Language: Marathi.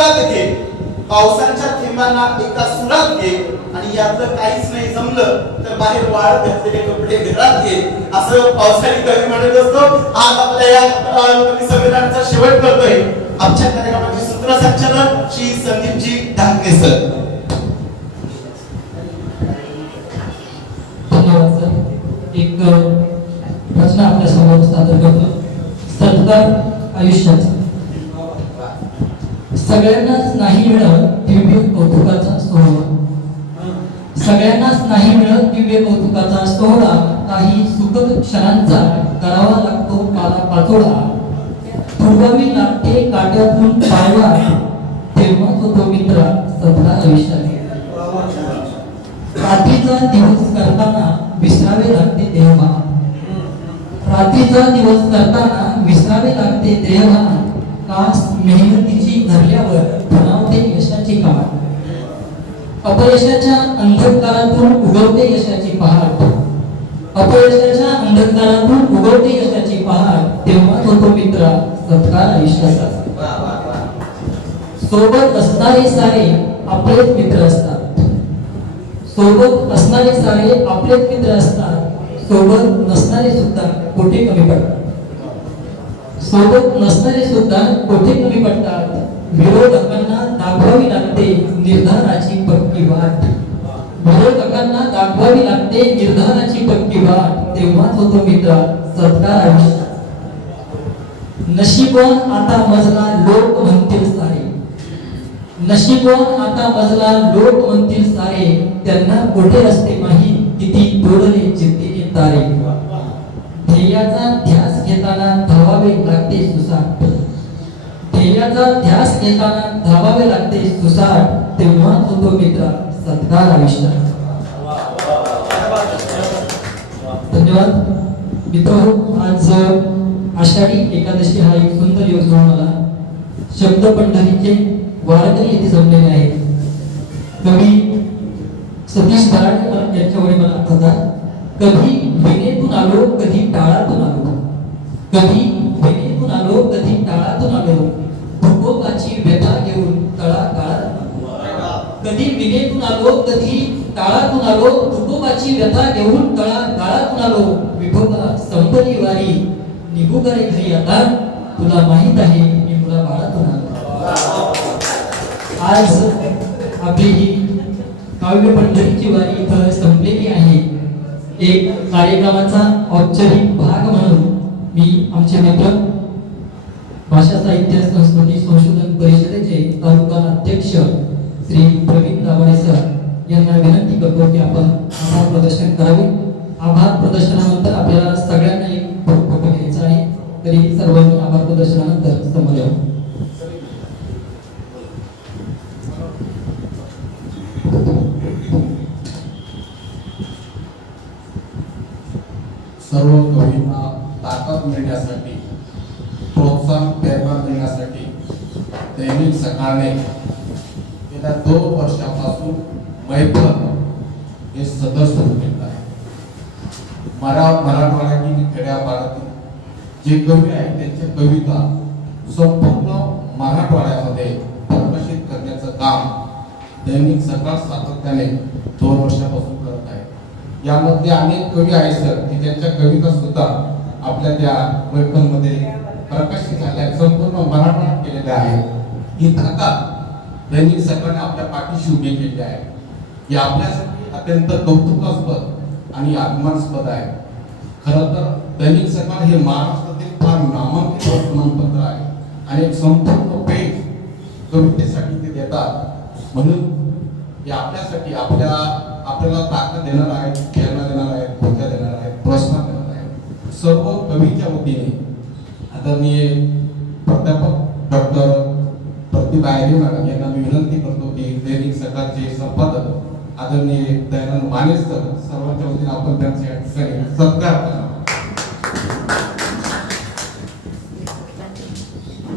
सुरात घे. पावसाच्या थेंबांना एका सुरात घे. आणि यातलं काहीच नाही जमलं तर बाहेर वाळत घातलेले कपडे घरात घे. असं पावसाळी कवी म्हणत असतो आज आपल्या या अ, कवी संमेलनाचा शेवट करतोय. आमच्या कार्यक्रमाचे सूत्रसंचालन श्री संदीपजी ढाकणे सर. धन्यवाद सर. एक रचना आपल्यासमोर सादर करतो. सत्कार आयुष्याचा सगळ्यांनाच नाही मिळत दिव्य कौतुकाचा सोहळा सगळ्यांनाच नाही मिळत दिव्य कौतुकाचा सोहळा काही सुखद क्षणांचा करावा लागतो काला पाचोळा. पूर्वावी लागते काट्यातून पायवा तो तो मित्र सफला आयुष्यात रात्रीचा दिवस करताना विसरावे लागते देहभान. रात्रीचा दिवस करताना विसरावे लागते देहभान. कास मेहनतीची धरल्यावर बनावते यशाची काळ अपयशाच्या अंधकारातून उगवते यशाची पहाट. अपयशाच्या अंधकारातून उगवते यशाची पहाट. तेव्हाच होतो मित्र सत्कार आयुष्याचा. सोबत असणारे सारे आपलेच मित्र असतात. सोबत असणारे सारे आपलेच मित्र असतात. सोबत नसणारे सुद्धा कोठे कमी पडतात? सोबत नसणारे सुद्धा कोठे कमी पडतात? विरोधकांना दाखवावी लागते निर्धाराची पक्की वाट. विरोधकांना दाखवावी लागते निर्धाराची पक्की वाट. तेव्हाच होतो मित्र सत्कार आयुष्यात नशीबवान आता मजला लोक म्हणतील सारे. नशीबवान आता मजला लोक म्हणतील सारे. त्यांना कुठे असते माहीत? किती तोडले चित्तीने तारे. ध्येयाचा ध्यास घेताना धावावे लागते सुसाट. ध्येयाचा ध्यास घेताना धावावे लागते सुसाट. तेव्हा होतो मित्र सत्कार आयुष्यात धन्यवाद. मित्र आज आषाढी एकादशी हा एक सुंदर योग मला शब्द पंढरीचे वारकरी येथे जमलेले आहेत. कवी सतीश दराडकर यांच्यावर मला आठवतात कधी विनेतून आलो कधी टाळातून आलो. कधी विनेतून आलो कधी टाळातून आलो. भूगोलाची व्यथा घेऊन तळागाळात कधी विनेतून आलो कधी टाळातून आलो तुकोबाची व्यथा घेऊन तळा काळातून आलो. विठोबा संपली वारी निघू करे घरी आता? तुला माहीत आहे मी मुला बाळातून आलो. आज आपली ही काव्य पंढरीची वारी इथं संपलेली आहे. एक कार्यक्रमाचा औपचारिक भाग म्हणून. आमचे मित्र भाषा साहित्य संस्कृती संशोधन परिषदेचे तालुका अध्यक्ष श्री प्रवीण दाभाडे सर यांना विनंती करतो की आपण आभार प्रदर्शन करावे. आभार प्रदर्शनानंतर आपल्याला सगळ्यांना एक फोटो घ्यायचा आहे तरी सर्वांनी आभार प्रदर्शनानंतर समोर यावं सर्व कवींना ताकद मिळण्यासाठी प्रोत्साहन प्रेरणा मिळण्यासाठी दैनिक सकाळने गेल्या दोन वर्षापासून मैफल हे सदर सुरू केलं आहे. मरा मराठवाड्यातील खेड्यापाड्यातील जे कवी आहेत त्यांचे कविता संपूर्ण मराठवाड्यामध्ये प्रकाशित करण्याचं काम दैनिक सकाळ सातत्याने दोन वर्षापासून करत आहे. यामध्ये अनेक कवी आहेत सर की त्यांच्या कविता सुद्धा आपल्या त्या मैफलमध्ये प्रकाशित झाल्या संपूर्ण मराठवाड्यात केलेल्या आहेत ही ताकद दैनिक सरकारने आपल्या पाठीशी उभी केली आहे. ही आपल्यासाठी अत्यंत कौतुकास्पद आणि अभिमानास्पद आहे. खरं तर दैनिक सकाळ हे महाराष्ट्रातील फार नामांकित वर्तमानपत्र आहे आणि एक संपूर्ण पेज कवितेसाठी ते देतात. म्हणून हे आपल्यासाठी आपल्या आपल्याला ताकद देणार आहेत प्रेरणा देणार आहेत खोक्या देणार आहेत प्रोत्साहन देणार आहेत सर्व वतीने आता मी प्राध्यापक डॉक्टर प्रतिभा आयरे मॅडम यांना मी विनंती करतो की दैनिक सकाळचे संपादक आदरणीय दयानंद माने सर सर्वांच्या वतीने आपण त्यांचे ठिकाणी सत्कार करा